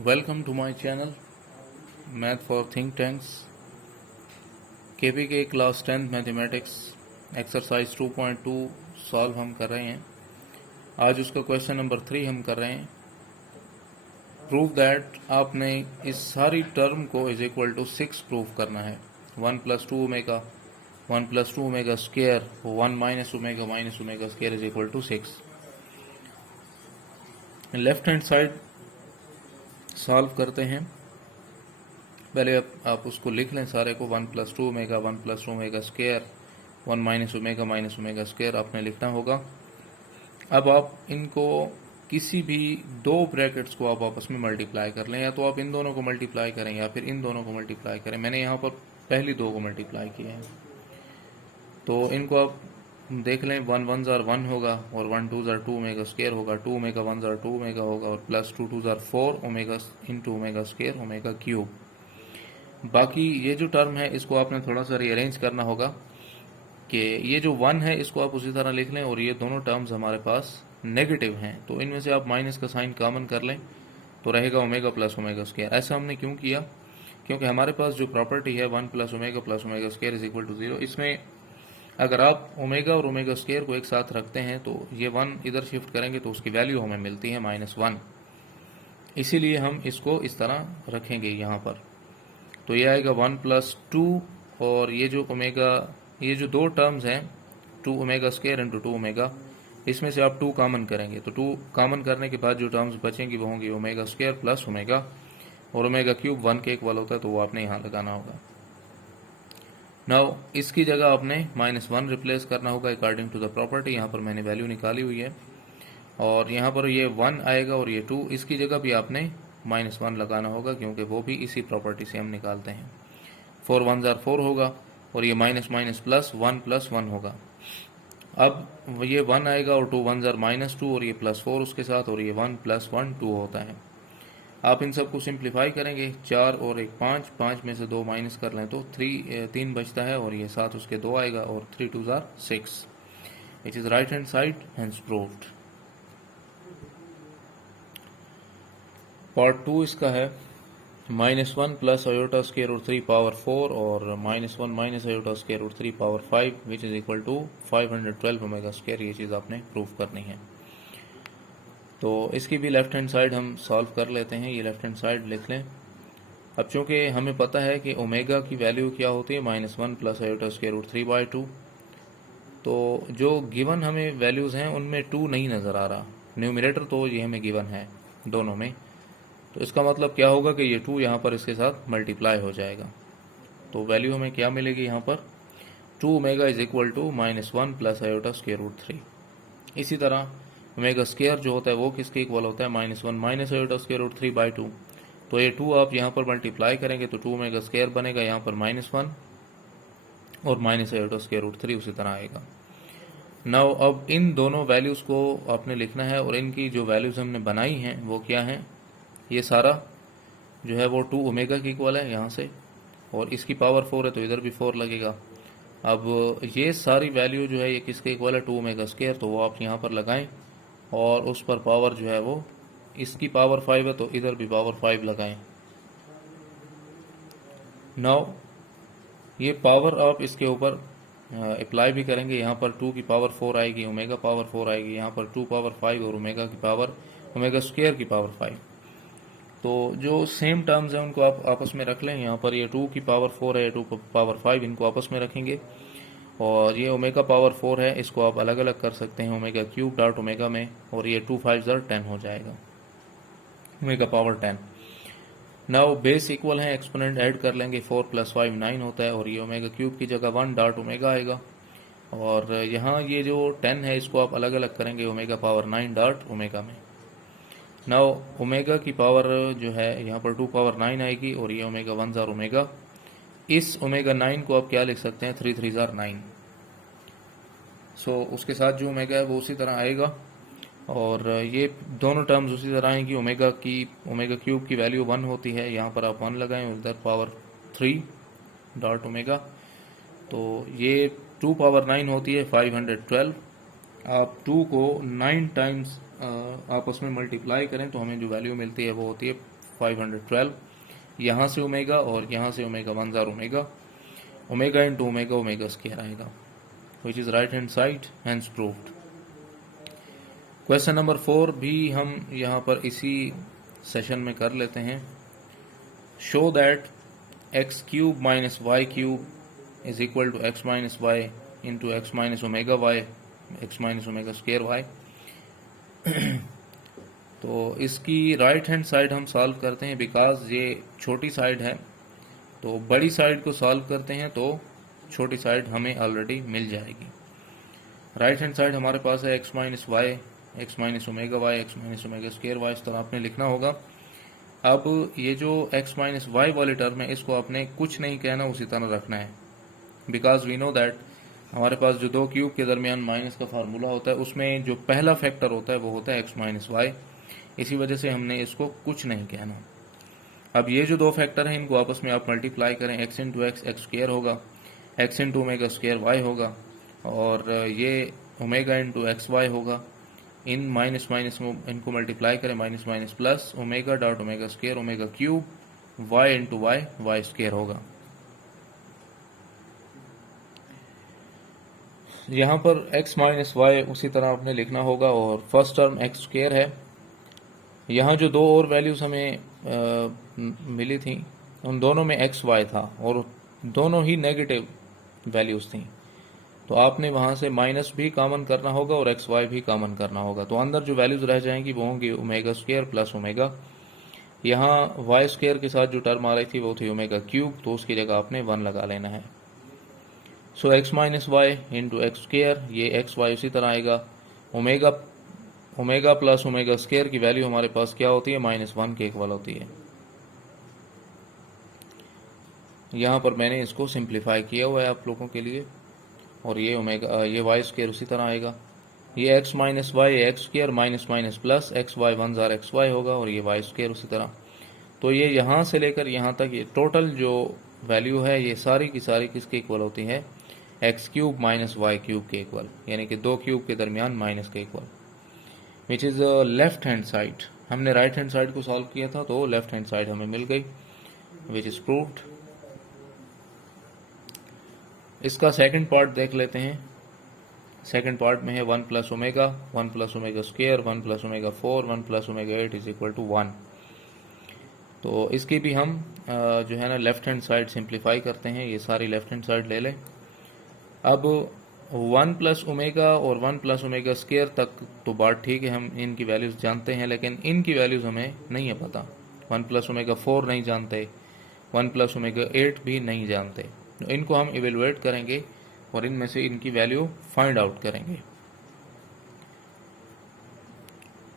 Welcome to my channel math for think tanks. KPK class 10 mathematics exercise 2.2 solve हम कर रहे हैं। आज उसका क्वेश्चन नंबर 3 हम कर रहे हैं। प्रूव दैट आपने इस सारी टर्म को इज इक्वल टू 6 प्रूव करना है। 1 + 2 omega 1 + 2 omega square 1 - omega square is equal to 6। Left hand side solve करते हैं। पहले आप उसको लिख लें सारे को। 1 + 2 omega 1 + 2 omega square 1 - omega square आपने लिखना होगा। अब आप इनको किसी भी दो ब्रैकेट्स को आप आपस में मल्टीप्लाई कर लें, या तो आप इन दोनों को मल्टीप्लाई करें या फिर इन दोनों को मल्टीप्लाई करें। मैंने यहाँ पर पहली दो को मल्टीप्लाई किए हैं, तो इनको आप देख लें। 1 * 1 = 1 होगा और 1 * 2 = 2 ओमेगा स्क्वायर होगा। 2 ओमेगा 1 = 2 ओमेगा होगा और plus 2 * 2 = 4 omega into omega square omega cube. बाकी ये जो टर्म है इसको आपने थोड़ा सा रीअरेंज करना होगा कि ये जो 1 है इसको आप उसी तरह लिख लें और ये दोनों टर्म्स हमारे पास नेगेटिव हैं, तो इनमें से आप माइनस का साइन कॉमन कर लें तो रहेगा ओमेगा + ओमेगा स्क्वायर। ऐसा हमने क्यों किया? क्योंकि हमारे पास जो प्रॉपर्टी है 1 + omega square is equal to 0, इसमें अगर आप ओमेगा और ओमेगा स्क्वायर को एक साथ रखते हैं तो ये 1 इधर शिफ्ट करेंगे तो उसकी वैल्यू हमें मिलती है -1। इसीलिए हम इसको इस तरह रखेंगे यहाँ पर। तो ये आएगा 1 + 2 और ये जो दो टर्म्स हैं 2 ओमेगा स्क्वायर इंटू 2 ओमेगा, इसमें से आप 2 कॉमन करेंगे तो 2 कॉमन करने के बाद जो टर्म्स बचेंगी वो होंगी ओमेगा स्क्वायर प्लस ओमेगा, और ओमेगा क्यूब 1 के इक्वल होता है तो वो आपने यहाँ लगाना होगा। नाउ इसकी जगह आपने -1 रिप्लेस करना होगा अकॉर्डिंग टू द प्रॉपर्टी। यहाँ पर मैंने वैल्यू निकाली हुई है और यहाँ पर ये 1 आएगा और ये 2, इसकी जगह भी आपने -1 लगाना होगा क्योंकि वो भी इसी प्रॉपर्टी से हम निकालते हैं। 4 * 1 = 4 होगा और ये माइनस माइनस प्लस 1 + 1 होगा। अब ये 1 आएगा और 2 * 1 = -2 और ये +4 उसके साथ, और ये 1 + 1 2 होता है। आप इन सबको सिंप्लीफाई करेंगे, 4 और 1 5, 5 में से 2 माइनस कर लें तो 3 बचता है और ये 7 उसके 2 आएगा और 3 * 2 = 6। It is right hand side hence proved. Part 2 इसका है -1 + आयोटा स्क्वायर रूट 3 पावर 4 और -1 - iota square root 3 power 5 which is equal to 512 omega square. ये चीज़ आपने प्रूव करनी है। तो इसकी भी लेफ्ट हैंड साइड हम सॉल्व कर लेते हैं। ये लेफ्ट हैंड साइड लिख लें। अब चूंकि हमें पता है कि ओमेगा की वैल्यू क्या होती है -1 + आयोटा स्क्वायर रूट 3/2, तो जो गिवन हमें वैल्यूज़ हैं उनमें 2 नहीं नज़र आ रहा। न्यूमरेटर तो ये हमें गिवन है दोनों में, तो इसका मतलब क्या होगा कि ये 2 यहाँ पर इसके साथ मल्टीप्लाई हो जाएगा। तो वैल्यू हमें क्या मिलेगी यहाँ पर? 2 omega is equal to -1 + iota square root 3। इसी तरह ओमेगा स्क्वायर जो होता है वो किसके इक्वल होता है? -1 - आयोटा स्क्वायर रूट 3/2। तो ये 2 आप यहाँ पर मल्टीप्लाई करेंगे तो 2 ओमेगा स्क्वायर बनेगा यहाँ पर -1 और आयोटा स्क्वायर रूट 3 उसी तरह आएगा। नाउ अब इन दोनों वैल्यूज़ को आपने लिखना है और इनकी जो वैल्यूज़ हमने बनाई हैं वो क्या हैं? ये सारा जो है वो 2 ओमेगा की इक्वल है यहाँ से, और इसकी पावर 4 है तो इधर भी 4 लगेगा। अब ये सारी वैल्यू जो है ये किसके इक्वल है? 2 ओमेगा स्क्वायर, तो वो आप यहाँ पर लगाएं और उस पर पावर जो है वो इसकी पावर 5 है तो इधर भी पावर 5 लगाएं। नाउ ये पावर आप इसके ऊपर अप्लाई भी करेंगे। यहाँ पर 2 की पावर 4 आएगी, ओमेगा पावर 4 आएगी, यहाँ पर 2 पावर 5 और ओमेगा स्क्वायर की पावर 5। तो जो सेम टर्म्स हैं उनको आप आपस में रख लें। यहाँ पर ये 2 की पावर 4 है, 2 पावर 5, इनको आपस में रखेंगे, और ये ओमेगा पावर 4 है इसको आप अलग अलग कर सकते हैं ओमेगा क्यूब डॉट ओमेगा में, और ये 2 × 5 = 10 हो जाएगा, omega power 10। Now base equal है, एक्सपोनेंट ऐड कर लेंगे, 4 + 5 9 होता है, और ये ओमेगा क्यूब की जगह 1 डॉट ओमेगा आएगा, और यहाँ ये जो 10 है इसको आप अलग अलग करेंगे ओमेगा पावर 9 डॉट ओमेगा में। नाउ ओमेगा की पावर जो है यहाँ पर 2 पावर 9 आएगी, और ये ओमेगा 1 * ओमेगा। इस ओमेगा 9 को आप क्या लिख सकते हैं? 3 × 3 = 9। सो उसके साथ जो ओमेगा है वो उसी तरह आएगा, और ये दोनों टर्म्स उसी तरह आएंगी। ओमेगा क्यूब की वैल्यू 1 होती है, यहाँ पर आप 1 लगाएं, उधर पावर 3 डॉट ओमेगा, तो ये 2 पावर 9 होती है 512। आप 2 को 9 टाइम्स आपस में मल्टीप्लाई करें तो हमें जो वैल्यू मिलती है वो होती है 512। यहाँ से ओमेगा और यहाँ से omega 1000 omega, omega into omega omega square आएगा, which is right hand side, hence proved. Question number 4 भी हम यहाँ पर इसी सेशन में कर लेते हैं। Show that x cube minus y cube is equal to x minus y into x minus omega y x minus omega square y. तो इसकी राइट हैंड साइड हम सॉल्व करते हैं, बिकॉज ये छोटी साइड है, तो बड़ी साइड को सॉल्व करते हैं तो छोटी साइड हमें ऑलरेडी मिल जाएगी। राइट हैंड साइड हमारे पास है x minus y x minus omega y x minus omega square y, इस तरह आपने लिखना होगा। अब ये जो एक्स माइनस वाई वाली टर्म है इसको आपने कुछ नहीं कहना, उसी तरह रखना है, बिकॉज वी नो दैट हमारे पास जो दो क्यूब के दरमियान माइनस का फार्मूला होता है उसमें जो पहला फैक्टर होता है वो होता है एक्स माइनस वाई, इसी वजह से हमने इसको कुछ नहीं कहना। अब ये जो दो फैक्टर हैं इनको आपस में आप मल्टीप्लाई करें, x into x x square होगा, x into omega square y होगा, और ये ओमेगा इंटू एक्स वाई होगा। इन माइनस माइनस इनको मल्टीप्लाई करें, minus minus plus, omega dot omega square omega cube y into y y square होगा। यहाँ पर x माइनस वाई उसी तरह आपने लिखना होगा, और फर्स्ट टर्म एक्स स्क्वायर है। यहाँ जो दो और वैल्यूज हमें मिली थी उन दोनों में एक्स वाई था और दोनों ही नेगेटिव वैल्यूज थी, तो आपने वहाँ से माइनस भी कॉमन करना होगा और एक्स वाई भी कॉमन करना होगा, तो अंदर जो वैल्यूज रह जाएंगी वो होंगी ओमेगा स्क्वायर प्लस ओमेगा। यहाँ वाई स्क्वायर के साथ जो टर्म आ रही थी वो थी ओमेगा क्यूब, तो उसकी जगह आपने 1 लगा लेना है। So x minus y into x square, ये एक्स वाई उसी तरह आएगा। ओमेगा प्लस ओमेगा स्क्वायर की वैल्यू हमारे पास क्या होती है, -1 के इक्वल होती है। यहाँ पर मैंने इसको सिंप्लीफाई किया हुआ है आप लोगों के लिए, और ये ओमेगा ये वाई स्क्वायर उसी तरह आएगा। ये x minus y x square minus minus plus x y 1 जार एक्स वाई होगा, और ये वाई स्क्वायर उसी तरह। तो ये यहाँ से लेकर यहाँ तक ये टोटल जो वैल्यू है ये सारी की सारी किसके इक्वल होती है, x cube minus y cube के इक्वल, यानी कि दो क्यूब के दरमियान माइनस के equal, which is left hand side. हमने राइट हैंड साइड को सॉल्व किया था तो लेफ्ट हैंड साइड हमें मिल गई, विच इज़ प्रूव्ड। इसका सेकंड पार्ट देख लेते हैं। सेकंड पार्ट में है 1 plus omega square 1 plus omega 4 1 plus omega 8 is equal to 1। तो इसकी भी हम जो है ना लेफ्ट हैंड साइड सिंप्लीफाई करते हैं, ये सारी लेफ्ट हैंड साइड ले लें। अब 1 प्लस ओमेगा और 1 प्लस ओमेगा स्क्वायर तक तो बात ठीक है, हम इनकी वैल्यूज़ जानते हैं, लेकिन इनकी वैल्यूज़ हमें नहीं है पता। 1 प्लस ओमेगा 4 नहीं जानते, 1 प्लस ओमेगा 8 भी नहीं जानते, तो इनको हम इवेलुएट करेंगे और इनमें से इनकी वैल्यू फाइंड आउट करेंगे।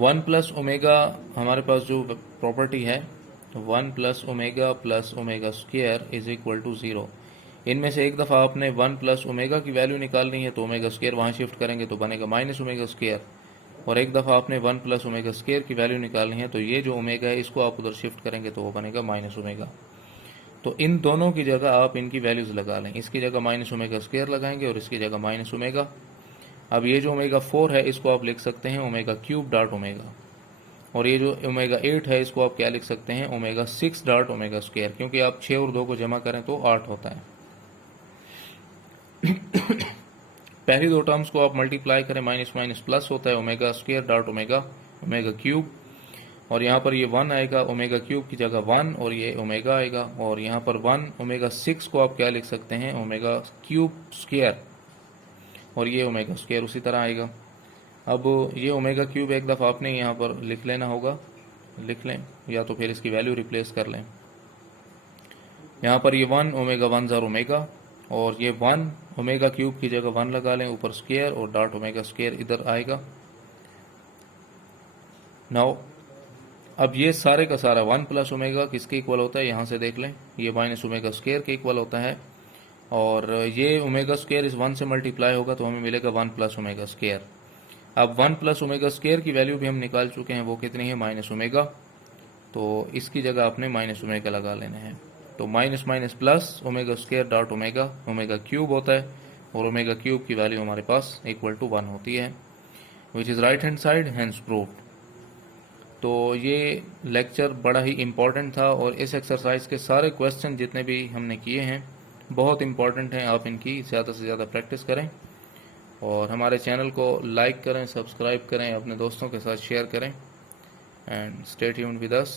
1 प्लस ओमेगा हमारे पास जो प्रॉपर्टी है 1 plus omega square is equal to 0। इनमें से एक दफ़ा आपने 1 प्लस ओमेगा की वैल्यू निकालनी है तो ओमेगा स्क्वायर वहाँ शिफ्ट करेंगे तो बनेगा माइनस ओमेगा स्क्वायर, और एक दफ़ा आपने 1 प्लस ओमेगा स्क्वायर की वैल्यू निकालनी है तो ये जो ओमेगा है इसको आप उधर शिफ्ट करेंगे तो वो बनेगा माइनस ओमेगा। तो इन दोनों की जगह आप इनकी वैल्यूज़ लगा लें, इसकी जगह माइनस ओमेगा स्क्वायर लगाएंगे और इसकी जगह माइनस ओमेगा। अब ये जो ओमेगा 4 है इसको आप लिख सकते हैं ओमेगा क्यूब डॉट ओमेगा, और ये जो ओमेगा 8 है इसको आप क्या लिख सकते हैं ओमेगा 6 डॉट ओमेगा स्क्वायर, क्योंकि आप 6 और 2 को जमा करें तो 8 होता है। पहली दो टर्म्स को आप मल्टीप्लाई करें, माइनस माइनस प्लस होता है omega square dot omega omega cube, और यहाँ पर ये 1 आएगा ओमेगा क्यूब की जगह 1 और ये ओमेगा आएगा, और यहाँ पर 1 ओमेगा 6 को आप क्या लिख सकते हैं ओमेगा क्यूब स्क्वायर, और ये ओमेगा स्क्वायर उसी तरह आएगा। अब ये ओमेगा क्यूब एक दफ़ा आपने यहाँ पर लिख लेना होगा, लिख लें या तो फिर इसकी वैल्यू रिप्लेस कर लें। यहाँ पर ये 1 ओमेगा 1 जार ओमेगा, और ये 1 ओमेगा क्यूब की जगह 1 लगा लें, ऊपर स्क्वायर और डॉट ओमेगा स्क्वायर इधर आएगा। नाउ अब ये सारे का सारा 1 प्लस ओमेगा किसके इक्वल होता है, यहाँ से देख लें, ये माइनस ओमेगा स्क्वायर के इक्वल होता है, और ये ओमेगा स्क्वायर इस 1 से मल्टीप्लाई होगा तो हमें मिलेगा 1 प्लस ओमेगा स्क्वायर। अब 1 प्लस ओमेगा स्क्वायर की वैल्यू भी हम निकाल चुके हैं, वो कितनी है माइनस ओमेगा, तो इसकी जगह आपने माइनस ओमेगा लगा लेना है। तो minus minus plus omega square dot omega cube होता है, और ओमेगा क्यूब की वैल्यू हमारे पास इक्वल टू 1 होती है। Which is right hand side, hence proved. तो ये लेक्चर बड़ा ही इम्पोर्टेंट था और इस एक्सरसाइज के सारे क्वेश्चन जितने भी हमने किए हैं बहुत इम्पोर्टेंट हैं। आप इनकी ज़्यादा से ज़्यादा प्रैक्टिस करें और हमारे चैनल को लाइक करें, सब्सक्राइब करें, अपने दोस्तों के साथ शेयर करें and stay tuned with us.